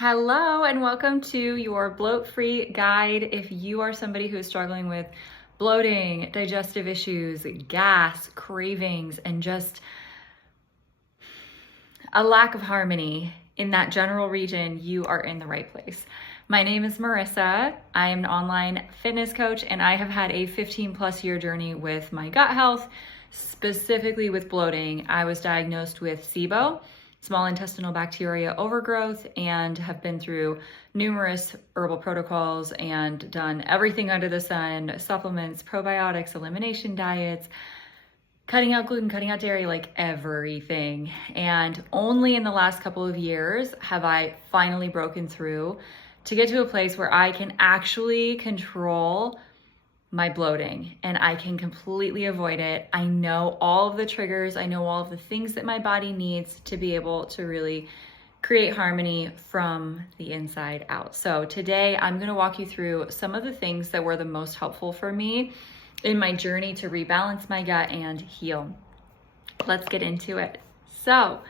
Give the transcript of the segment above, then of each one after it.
Hello and welcome to your bloat-free guide. If you are somebody who is struggling with bloating, digestive issues, gas, cravings, and just a lack of harmony in that general region, you are in the right place. My name is Marissa. I am an online fitness coach and I have had a 15+ year journey with my gut health, specifically with bloating. I was diagnosed with SIBO, small intestinal bacteria overgrowth, and have been through numerous herbal protocols and done everything under the sun, supplements, probiotics, elimination diets, cutting out gluten, cutting out dairy, like everything. And only in the last couple of years have I finally broken through to get to a place where I can actually control my bloating and I can completely avoid it. I know all of the triggers. I know all of the things that my body needs to be able to really create harmony from the inside out. So today I'm going to walk you through some of the things that were the most helpful for me in my journey to rebalance my gut and heal. Let's get into it. So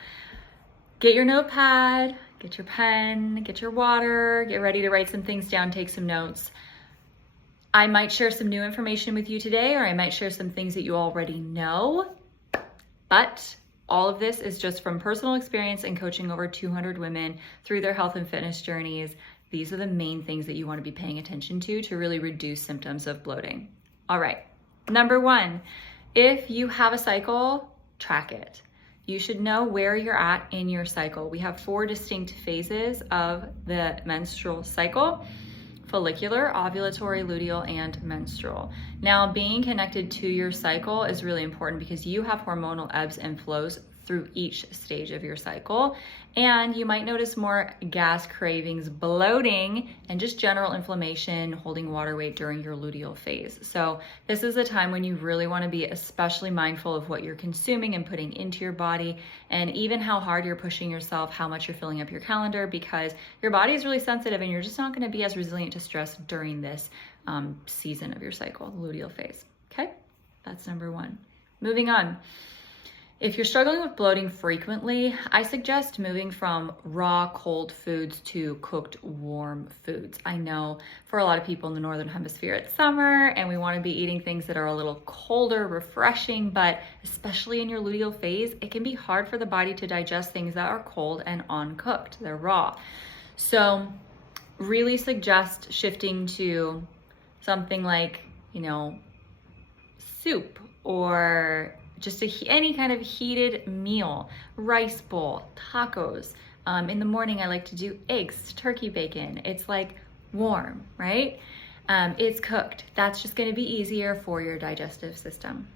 get your notepad, get your pen, get your water, get ready to write some things down, take some notes. I might share some new information with you today, or I might share some things that you already know, but all of this is just from personal experience and coaching over 200 women through their health and fitness journeys. These are the main things that you want to be paying attention to really reduce symptoms of bloating. All right, number one, if you have a cycle, track it. You should know where you're at in your cycle. We have 4 distinct phases of the menstrual cycle: follicular, ovulatory, luteal, and menstrual. Now, being connected to your cycle is really important because you have hormonal ebbs and flows through each stage of your cycle. And you might notice more gas, cravings, bloating, and just general inflammation, holding water weight during your luteal phase. So this is a time when you really want to be especially mindful of what you're consuming and putting into your body, and even how hard you're pushing yourself, how much you're filling up your calendar, because your body is really sensitive and you're just not going to be as resilient to stress during this season of your cycle, the luteal phase. Okay, that's number one. Moving on. If you're struggling with bloating frequently, I suggest moving from raw, cold foods to cooked, warm foods. I know for a lot of people in the Northern Hemisphere, it's summer and we want to be eating things that are a little colder, refreshing, but especially in your luteal phase, it can be hard for the body to digest things that are cold and uncooked. They're raw. So really suggest shifting to something like, soup or just any kind of heated meal, rice bowl, tacos. In the morning, I like to do eggs, turkey bacon. It's like warm, right? It's cooked. That's just gonna be easier for your digestive system.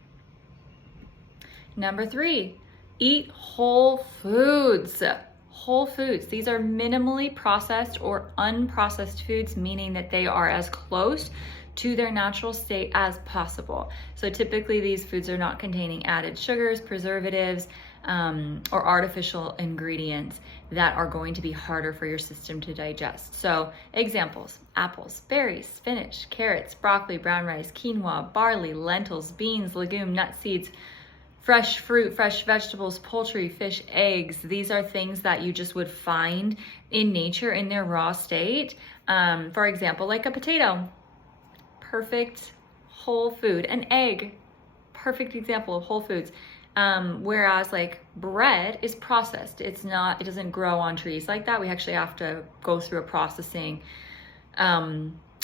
Number 3, eat whole foods. Whole foods. These are minimally processed or unprocessed foods, meaning that they are as close to their natural state as possible. So typically these foods are not containing added sugars, preservatives, or artificial ingredients that are going to be harder for your system to digest. So examples: apples, berries, spinach, carrots, broccoli, brown rice, quinoa, barley, lentils, beans, legume, nuts, seeds, fresh fruit, fresh vegetables, poultry, fish, eggs. These are things that you just would find in nature in their raw state. For example, like a potato, perfect whole food. An egg, perfect example of whole foods. Whereas like bread is processed. It doesn't grow on trees like that. We actually have to go through a processing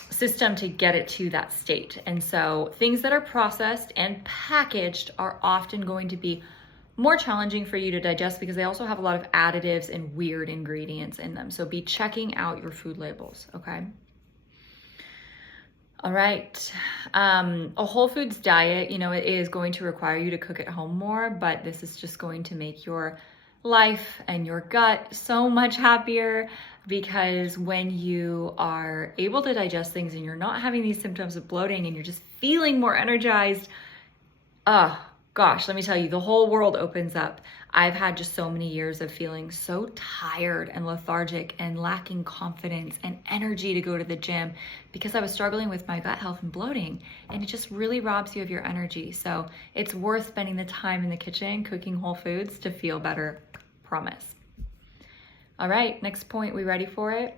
system to get it to that state. And so things that are processed and packaged are often going to be more challenging for you to digest because they also have a lot of additives and weird ingredients in them. So be checking out your food labels, okay? All right, a whole foods diet, it is going to require you to cook at home more, but this is just going to make your life and your gut so much happier, because when you are able to digest things and you're not having these symptoms of bloating and you're just feeling more energized, gosh, let me tell you, the whole world opens up. I've had just so many years of feeling so tired and lethargic and lacking confidence and energy to go to the gym because I was struggling with my gut health and bloating, and it just really robs you of your energy. So it's worth spending the time in the kitchen cooking whole foods to feel better, promise. All right, next point, we ready for it?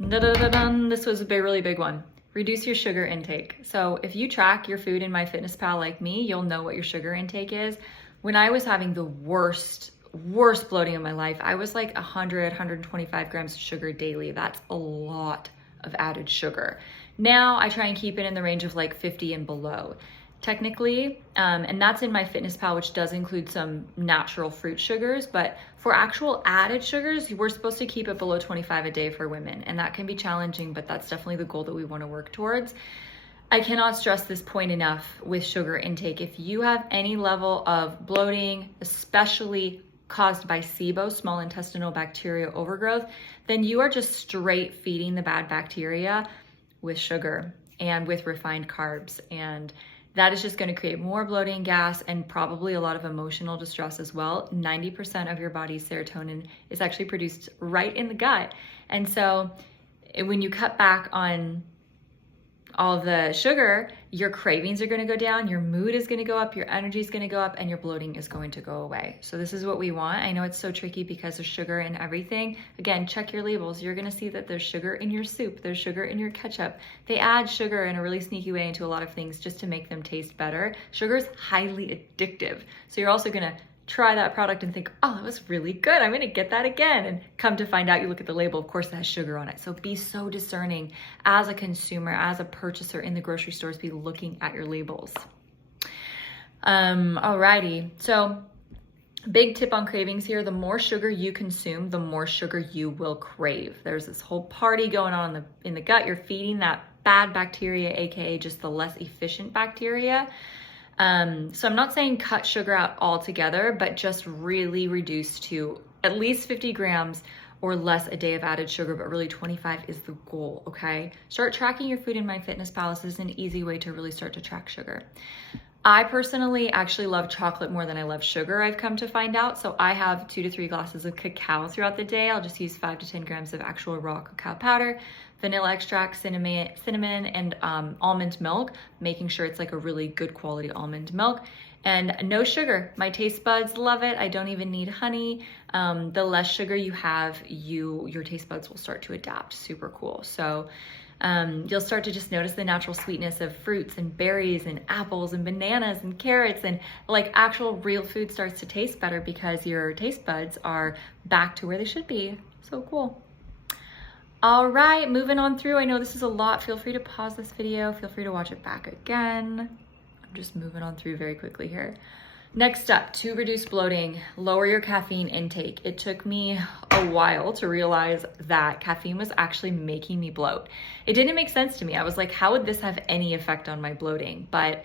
Da-da-da-dun. This was a really big one. Reduce your sugar intake. So if you track your food in MyFitnessPal like me, you'll know what your sugar intake is. When I was having the worst bloating of my life, I was like 100, 125 grams of sugar daily. That's a lot of added sugar. Now I try and keep it in the range of like 50 and below. Technically, and that's in MyFitnessPal, which does include some natural fruit sugars, but for actual added sugars, we're supposed to keep it below 25 a day for women, and that can be challenging, but that's definitely the goal that we want to work towards. I cannot stress this point enough with sugar intake. If you have any level of bloating, especially caused by SIBO, small intestinal bacteria overgrowth, then you are just straight feeding the bad bacteria with sugar and with refined carbs, and that is just going to create more bloating, gas, and probably a lot of emotional distress as well. 90% of your body's serotonin is actually produced right in the gut. And so when you cut back on all of the sugar, your cravings are going to go down, your mood is going to go up, your energy is going to go up, and your bloating is going to go away. So this is what we want. I know it's so tricky because there's sugar in everything. Again, check your labels. You're going to see that there's sugar in your soup, there's sugar in your ketchup. They add sugar in a really sneaky way into a lot of things just to make them taste better. Sugar is highly addictive. So you're also going to try that product and think, oh, that was really good, I'm gonna get that again. And come to find out, you look at the label, of course it has sugar on it. So be so discerning as a consumer, as a purchaser in the grocery stores, be looking at your labels. Alrighty, so big tip on cravings here, the more sugar you consume, the more sugar you will crave. There's this whole party going on in the gut. You're feeding that bad bacteria, AKA just the less efficient bacteria. So I'm not saying cut sugar out altogether, but just really reduce to at least 50 grams or less a day of added sugar, but really 25 is the goal, okay? Start tracking your food in MyFitnessPal. This is an easy way to really start to track sugar. I personally actually love chocolate more than I love sugar, I've come to find out. So I have 2 to 3 glasses of cacao throughout the day. I'll just use 5 to 10 grams of actual raw cacao powder, vanilla extract, cinnamon, and almond milk, making sure it's like a really good quality almond milk. And no sugar. My taste buds love it. I don't even need honey. The less sugar you have, your taste buds will start to adapt. Super cool. So you'll start to just notice the natural sweetness of fruits and berries and apples and bananas and carrots, and like actual real food starts to taste better because your taste buds are back to where they should be. So cool. All right, moving on through. I know this is a lot. Feel free to pause this video. Feel free to watch it back again. I'm just moving on through very quickly here. Next up, to reduce bloating, lower your caffeine intake. It took me a while to realize that caffeine was actually making me bloat. It didn't make sense to me. I was like, how would this have any effect on my bloating? But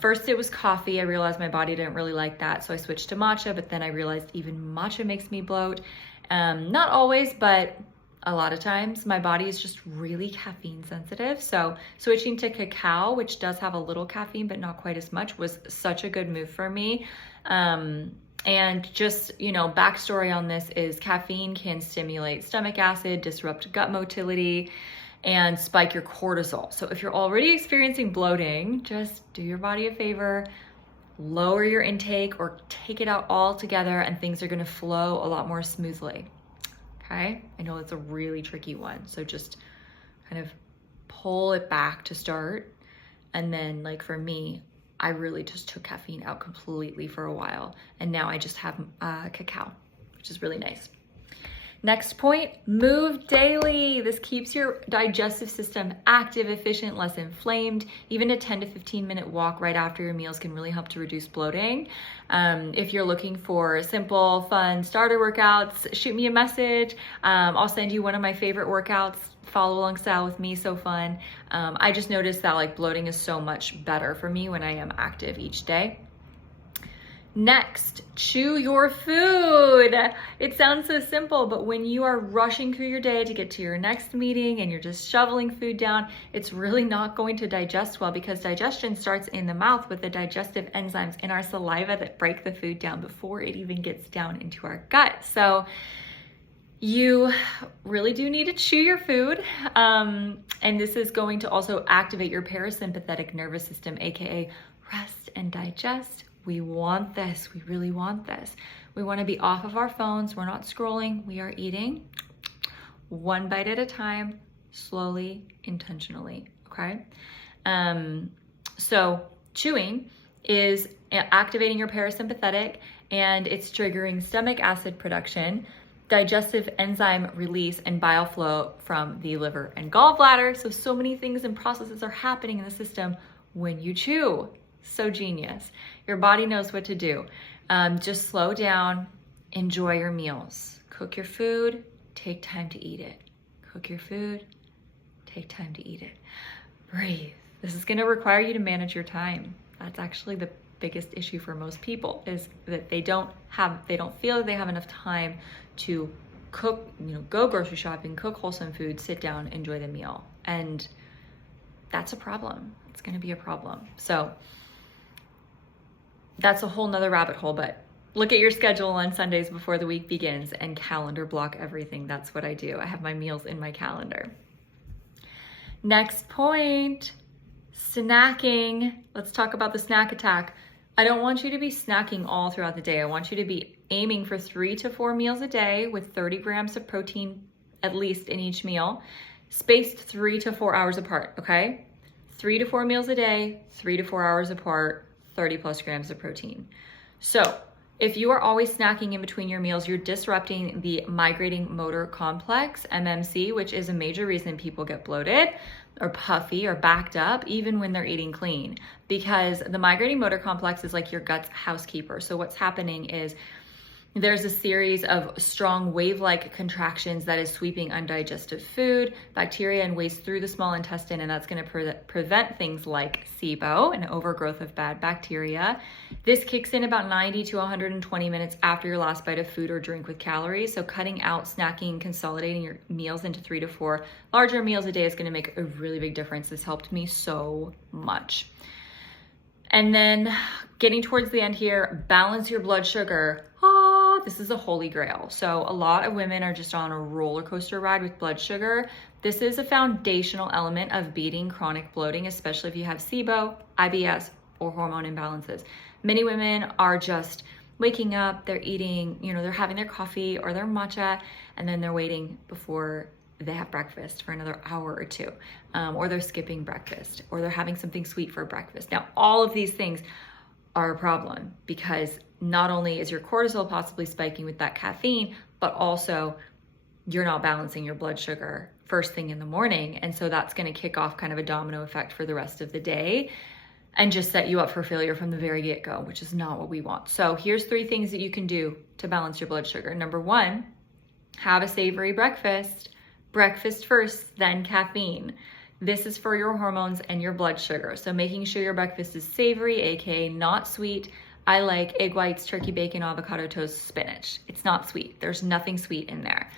first it was coffee. I realized my body didn't really like that, so I switched to matcha, but then I realized even matcha makes me bloat. Not always, but a lot of times my body is just really caffeine sensitive. So switching to cacao, which does have a little caffeine, but not quite as much, was such a good move for me. And just, backstory on this is caffeine can stimulate stomach acid, disrupt gut motility, and spike your cortisol. So if you're already experiencing bloating, just do your body a favor, lower your intake or take it out altogether, and things are gonna flow a lot more smoothly. Okay, I know it's a really tricky one, so just kind of pull it back to start. And then like for me, I really just took caffeine out completely for a while, and now I just have cacao, which is really nice. Next point, move daily. This keeps your digestive system active, efficient, less inflamed. Even a 10 to 15 minute walk right after your meals can really help to reduce bloating. If you're looking for simple, fun starter workouts, shoot me a message. I'll send you one of my favorite workouts. Follow along style with me, so fun. I just noticed that like bloating is so much better for me when I am active each day. Next, chew your food. It sounds so simple, but when you are rushing through your day to get to your next meeting and you're just shoveling food down, it's really not going to digest well, because digestion starts in the mouth with the digestive enzymes in our saliva that break the food down before it even gets down into our gut. So you really do need to chew your food. And this is going to also activate your parasympathetic nervous system, AKA rest and digest. We want this, we really want this. We want to be off of our phones. We're not scrolling. We are eating one bite at a time, slowly, intentionally, okay? So chewing is activating your parasympathetic, and it's triggering stomach acid production, digestive enzyme release, and bile flow from the liver and gallbladder. So many things and processes are happening in the system when you chew. So genius. Your body knows what to do. Just slow down, enjoy your meals. Cook your food, take time to eat it. Cook your food, take time to eat it. Breathe. This is gonna require you to manage your time. That's actually the biggest issue for most people, is that they don't feel that they have enough time to cook, go grocery shopping, cook wholesome food, sit down, enjoy the meal. And that's a problem. It's gonna be a problem. So that's a whole nother rabbit hole, but look at your schedule on Sundays before the week begins and calendar block everything. That's what I do. I have my meals in my calendar. Next point, snacking. Let's talk about the snack attack. I don't want you to be snacking all throughout the day. I want you to be aiming for 3 to 4 meals a day with 30 grams of protein at least in each meal, spaced 3 to 4 hours apart, okay? 3 to 4 meals a day, 3 to 4 hours apart, 30 plus grams of protein. So if you are always snacking in between your meals, you're disrupting the migrating motor complex, MMC, which is a major reason people get bloated or puffy or backed up, even when they're eating clean, because the migrating motor complex is like your gut's housekeeper. So what's happening is there's a series of strong wave-like contractions that is sweeping undigested food, bacteria, and waste through the small intestine, and that's going to prevent things like SIBO, an overgrowth of bad bacteria. This kicks in about 90 to 120 minutes after your last bite of food or drink with calories. So cutting out snacking, consolidating your meals into 3 to 4 larger meals a day is going to make a really big difference. This helped me so much. And then getting towards the end here, balance your blood sugar. This is a holy grail. So a lot of women are just on a roller coaster ride with blood sugar. This is a foundational element of beating chronic bloating, especially if you have SIBO, IBS, or hormone imbalances. Many women are just waking up, they're eating, they're having their coffee or their matcha, and then they're waiting before they have breakfast for another hour or two, or they're skipping breakfast, or they're having something sweet for breakfast. Now, all of these things are a problem, because not only is your cortisol possibly spiking with that caffeine, but also you're not balancing your blood sugar first thing in the morning. And so that's going to kick off kind of a domino effect for the rest of the day and just set you up for failure from the very get-go, which is not what we want. So here's 3 things that you can do to balance your blood sugar. Number 1, have a savory breakfast. Breakfast first, then caffeine. This is for your hormones and your blood sugar. So making sure your breakfast is savory, aka not sweet. I like egg whites, turkey bacon, avocado toast, spinach. It's not sweet. There's nothing sweet in there.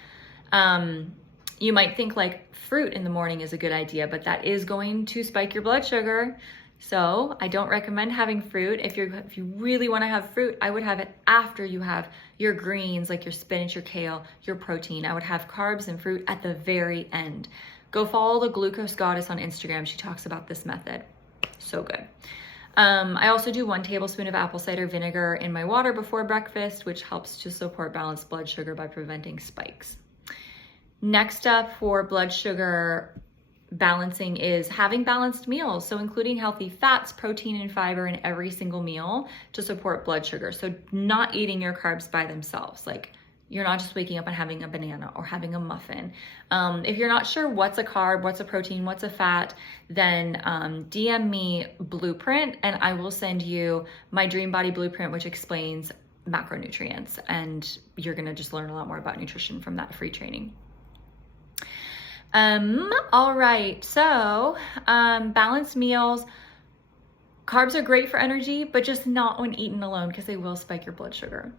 You might think like fruit in the morning is a good idea, but that is going to spike your blood sugar. So I don't recommend having fruit. If you really want to have fruit, I would have it after you have your greens, like your spinach, your kale, your protein. I would have carbs and fruit at the very end. Go follow the Glucose Goddess on Instagram. She talks about this method. So good. I also do 1 tablespoon of apple cider vinegar in my water before breakfast, which helps to support balanced blood sugar by preventing spikes. Next up for blood sugar balancing is having balanced meals. So including healthy fats, protein, and fiber in every single meal to support blood sugar. So not eating your carbs by themselves. Like, you're not just waking up and having a banana or having a muffin. If you're not sure what's a carb, what's a protein, what's a fat, then DM me Blueprint and I will send you my Dream Body Blueprint, which explains macronutrients. And you're gonna just learn a lot more about nutrition from that free training. All right, so balanced meals. Carbs are great for energy, but just not when eaten alone, because they will spike your blood sugar.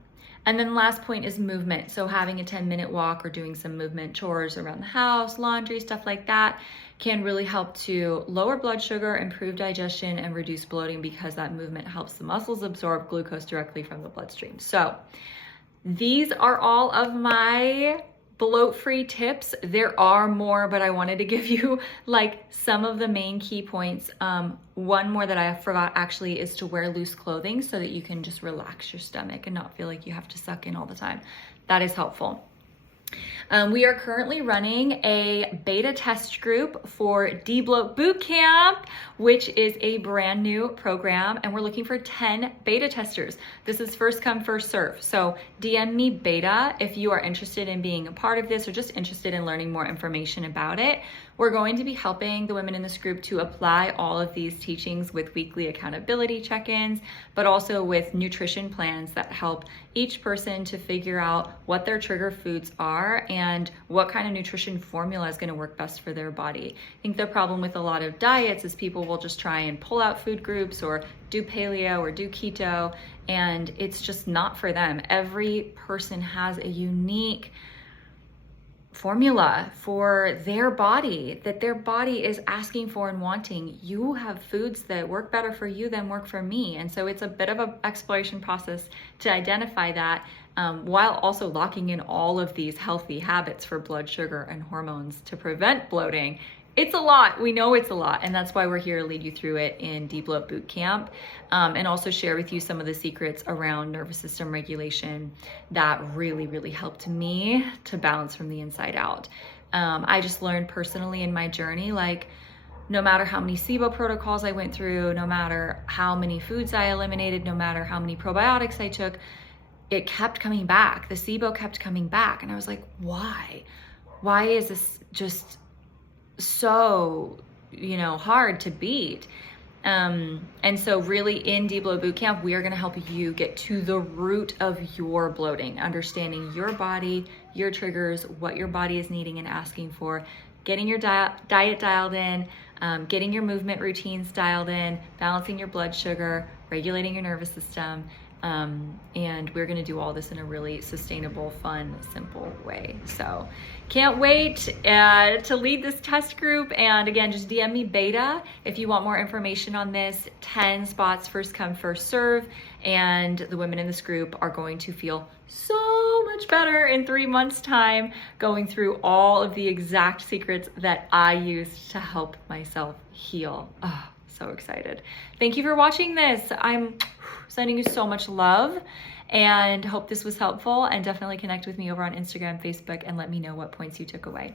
And then last point is movement. So having a 10-minute walk or doing some movement, chores around the house, laundry, stuff like that, can really help to lower blood sugar, improve digestion, and reduce bloating, because that movement helps the muscles absorb glucose directly from the bloodstream. So these are all of my bloat-free tips. There are more, but I wanted to give you like some of the main key points. One more that I forgot actually is to wear loose clothing so that you can just relax your stomach and not feel like you have to suck in all the time. That is helpful. We are currently running a beta test group for Bloat Bootcamp, which is a brand new program, and we're looking for 10 beta testers. This is first come, first serve. So DM me beta if you are interested in being a part of this or just interested in learning more information about it. We're going to be helping the women in this group to apply all of these teachings with weekly accountability check-ins, but also with nutrition plans that help each person to figure out what their trigger foods are and what kind of nutrition formula is going to work best for their body. I think the problem with a lot of diets is people will just try and pull out food groups or do paleo or do keto, and it's just not for them. Every person has a unique formula for their body that their body is asking for and wanting. You have foods that work better for you than work for me. And so it's a bit of an exploration process to identify that, while also locking in all of these healthy habits for blood sugar and hormones to prevent bloating. It's a lot. We know it's a lot. And that's why we're here to lead you through it in Bloat Bootcamp, and also share with you some of the secrets around nervous system regulation that really, really helped me to balance from the inside out. I just learned personally in my journey, like, no matter how many SIBO protocols I went through, no matter how many foods I eliminated, no matter how many probiotics I took, it kept coming back. The SIBO kept coming back. And I was like, why? Why is this just so, hard to beat? And so really in Bloat Bootcamp, we are going to help you get to the root of your bloating, understanding your body, your triggers, what your body is needing and asking for, getting your diet dialed in, getting your movement routines dialed in, balancing your blood sugar, regulating your nervous system. And we're going to do all this in a really sustainable, fun, simple way. So can't wait to lead this test group. And again, just DM me beta if you want more information on this. 10 spots, first come, first serve. And the women in this group are going to feel so much better in 3 months' time, going through all of the exact secrets that I used to help myself heal. Oh, so excited. Thank you for watching this. I'm sending you so much love and hope this was helpful, and definitely connect with me over on Instagram, Facebook, and let me know what points you took away.